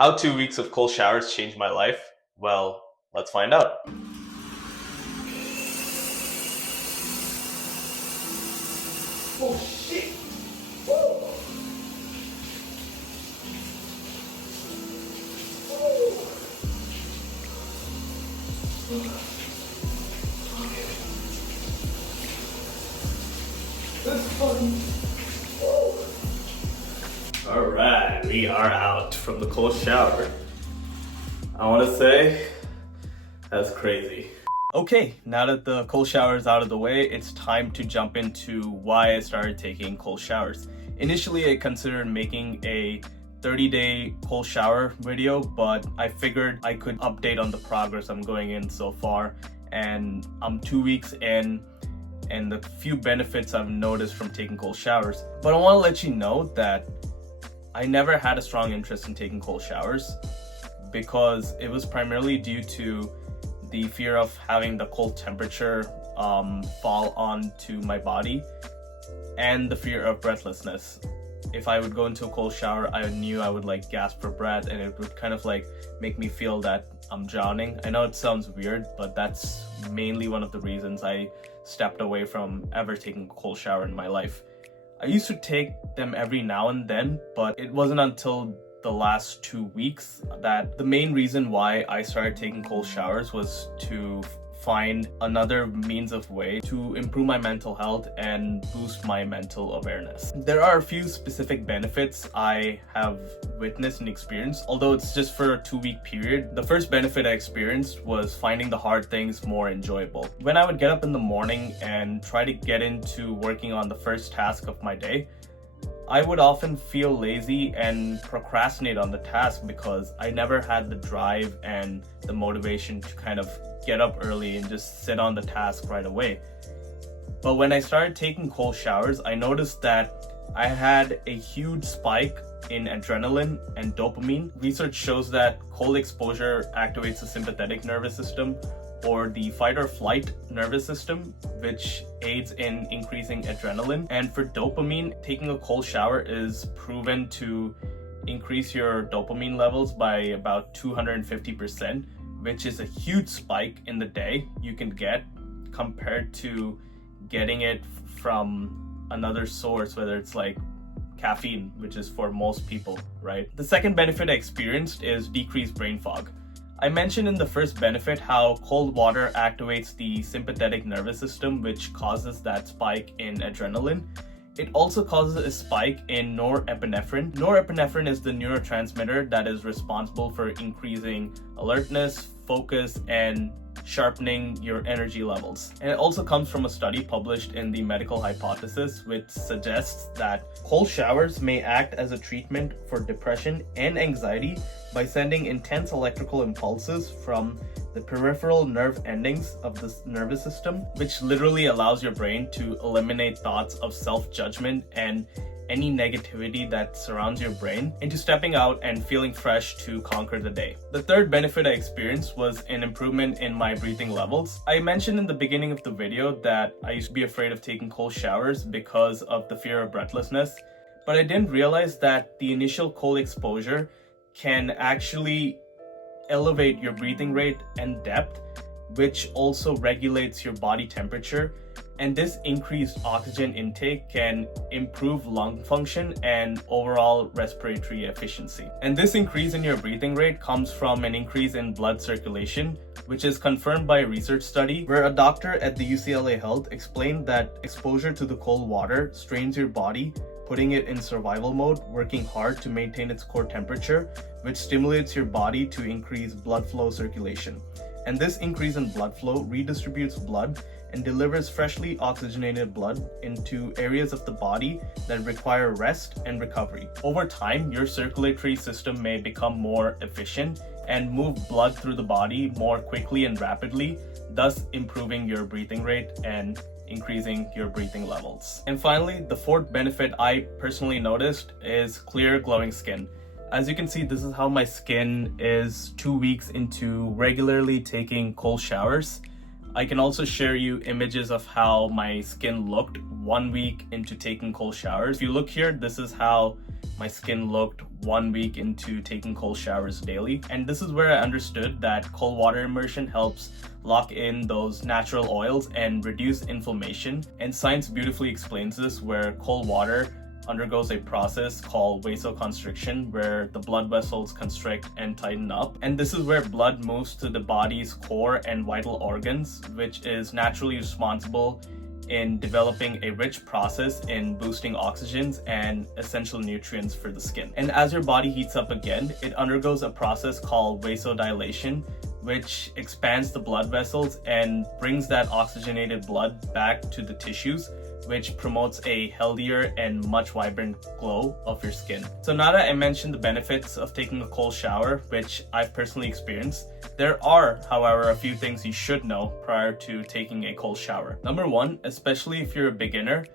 How 2 weeks of cold showers changed my life? Well, let's find out. Oh shit! That's fun. Alright, we are out from the cold shower. I want to say, that's crazy. Okay, now that the cold shower is out of the way, it's time to jump into why I started taking cold showers. Initially, I considered making a 30-day cold shower video, but I figured I could update on the progress I'm going in so far, and I'm 2 weeks in and the few benefits I've noticed from taking cold showers. But I want to let you know that I never had a strong interest in taking cold showers because it was primarily due to the fear of having the cold temperature fall onto my body and the fear of breathlessness. If I would go into a cold shower, I knew I would like gasp for breath and it would kind of like make me feel that I'm drowning. I know it sounds weird, but that's mainly one of the reasons I stepped away from ever taking a cold shower in my life. I used to take them every now and then, but it wasn't until the last 2 weeks that the main reason why I started taking cold showers was to find another means of way to improve my mental health and boost my mental awareness. There are a few specific benefits I have witnessed and experienced, although it's just for a 2-week period. The first benefit I experienced was finding the hard things more enjoyable. When I would get up in the morning and try to get into working on the first task of my day, I would often feel lazy and procrastinate on the task because I never had the drive and the motivation to kind of get up early and just sit on the task right away. But when I started taking cold showers, I noticed that I had a huge spike in adrenaline and dopamine. Research shows that cold exposure activates the sympathetic nervous system, or the fight or flight nervous system, which aids in increasing adrenaline. And for dopamine, taking a cold shower is proven to increase your dopamine levels by about 250%, which is a huge spike in the day you can get compared to getting it from another source, whether it's like caffeine, which is for most people, right? The second benefit I experienced is decreased brain fog. I mentioned in the first benefit how cold water activates the sympathetic nervous system, which causes that spike in adrenaline. It also causes a spike in norepinephrine. Norepinephrine is the neurotransmitter that is responsible for increasing alertness, focus, and sharpening your energy levels. And it also comes from a study published in the Medical Hypothesis, which suggests that cold showers may act as a treatment for depression and anxiety by sending intense electrical impulses from the peripheral nerve endings of the nervous system, which literally allows your brain to eliminate thoughts of self-judgment and any negativity that surrounds your brain into stepping out and feeling fresh to conquer the day. The third benefit I experienced was an improvement in my breathing levels. I mentioned in the beginning of the video that I used to be afraid of taking cold showers because of the fear of breathlessness, but I didn't realize that the initial cold exposure can actually elevate your breathing rate and depth, which also regulates your body temperature. And this increased oxygen intake can improve lung function and overall respiratory efficiency. And this increase in your breathing rate comes from an increase in blood circulation, which is confirmed by a research study where a doctor at the UCLA Health explained that exposure to the cold water strains your body, putting it in survival mode, working hard to maintain its core temperature, which stimulates your body to increase blood flow circulation. And this increase in blood flow redistributes blood and delivers freshly oxygenated blood into areas of the body that require rest and recovery. Over time, your circulatory system may become more efficient and move blood through the body more quickly and rapidly, thus improving your breathing rate and increasing your breathing levels. And finally, the fourth benefit I personally noticed is clear, glowing skin. As you can see, this is how my skin is 2 weeks into regularly taking cold showers. I can also share you images of how my skin looked 1 week into taking cold showers. If you look here, this is how my skin looked 1 week into taking cold showers daily. And this is where I understood that cold water immersion helps lock in those natural oils and reduce inflammation. And science beautifully explains this, where cold water undergoes a process called vasoconstriction, where the blood vessels constrict and tighten up. And this is where blood moves to the body's core and vital organs, which is naturally responsible in developing a rich process in boosting oxygens and essential nutrients for the skin. And as your body heats up again, it undergoes a process called vasodilation, which expands the blood vessels and brings that oxygenated blood back to the tissues, which promotes a healthier and much vibrant glow of your skin. So now that I mentioned the benefits of taking a cold shower, which I've personally experienced, there are, however, a few things you should know prior to taking a cold shower. Number one, especially if you're a beginner,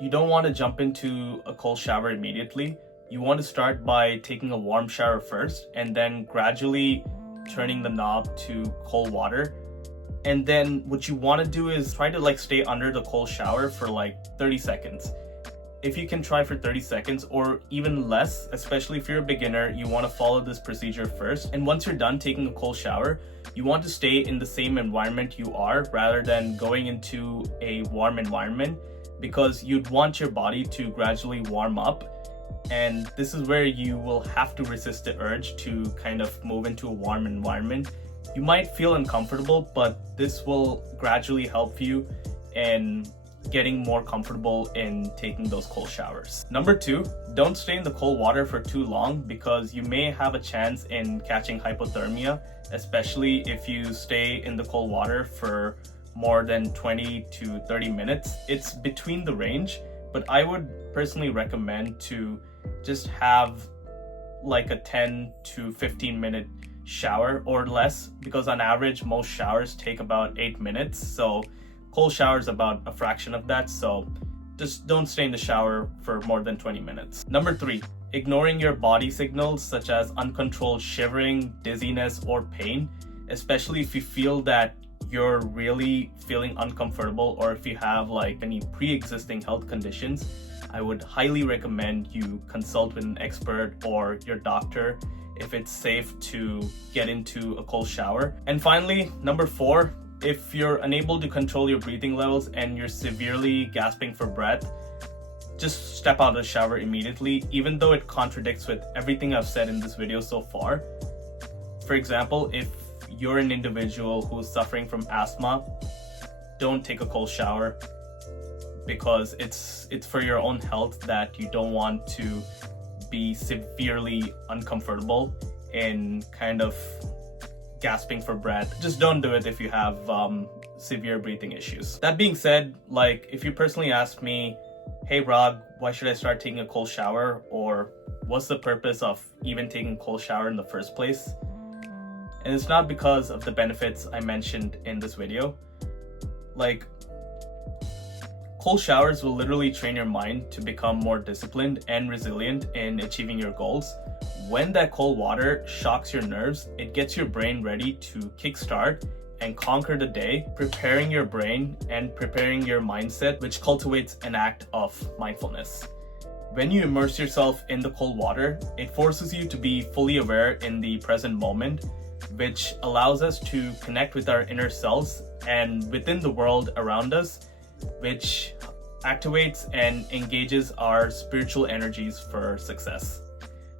you don't want to jump into a cold shower immediately. You want to start by taking a warm shower first and then gradually turning the knob to cold water. And then what you want to do is try to stay under the cold shower for 30 seconds. If you can try for 30 seconds or even less, especially if you're a beginner, you want to follow this procedure first. And once you're done taking a cold shower, you want to stay in the same environment you are rather than going into a warm environment, because you'd want your body to gradually warm up. And this is where you will have to resist the urge to kind of move into a warm environment. You might feel uncomfortable, but this will gradually help you in getting more comfortable in taking those cold showers. Number two, don't stay in the cold water for too long, because you may have a chance in catching hypothermia, especially if you stay in the cold water for more than 20 to 30 minutes. It's between the range, but I would personally recommend to just have a 10 to 15 minute shower or less, because on average most showers take about 8 minutes, so cold shower is about a fraction of that. So just don't stay in the shower for more than 20 minutes. Number three, ignoring your body signals such as uncontrolled shivering, dizziness, or pain, especially if you feel that you're really feeling uncomfortable or if you have any pre-existing health conditions. I would highly recommend you consult with an expert or your doctor if it's safe to get into a cold shower. And finally, number four, if you're unable to control your breathing levels and you're severely gasping for breath, just step out of the shower immediately, even though it contradicts with everything I've said in this video so far. For example, if you're an individual who's suffering from asthma, don't take a cold shower, because it's for your own health that you don't want to be severely uncomfortable in kind of gasping for breath. Just don't do it if you have severe breathing issues. That being said, if you personally ask me, hey Rod, why should I start taking a cold shower, or what's the purpose of even taking a cold shower in the first place? And it's not because of the benefits I mentioned in this video. Cold showers will literally train your mind to become more disciplined and resilient in achieving your goals. When that cold water shocks your nerves, it gets your brain ready to kickstart and conquer the day, preparing your brain and preparing your mindset, which cultivates an act of mindfulness. When you immerse yourself in the cold water, it forces you to be fully aware in the present moment, which allows us to connect with our inner selves and within the world around us, which activates and engages our spiritual energies for success.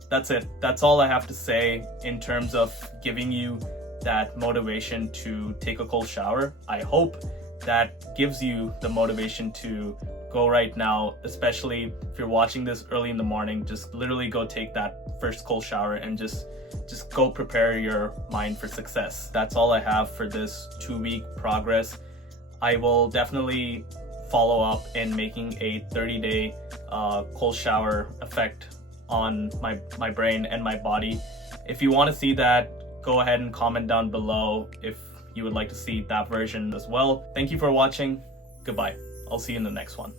That's it. That's all I have to say in terms of giving you that motivation to take a cold shower. I hope that gives you the motivation to go right now, especially if you're watching this early in the morning. Just literally go take that first cold shower and just go prepare your mind for success. That's all I have for this 2-week progress. I will definitely follow up in making a 30-day cold shower effect on my brain and my body. If you want to see that, go ahead and comment down below if you would like to see that version as well. Thank you for watching. Goodbye. I'll see you in the next one.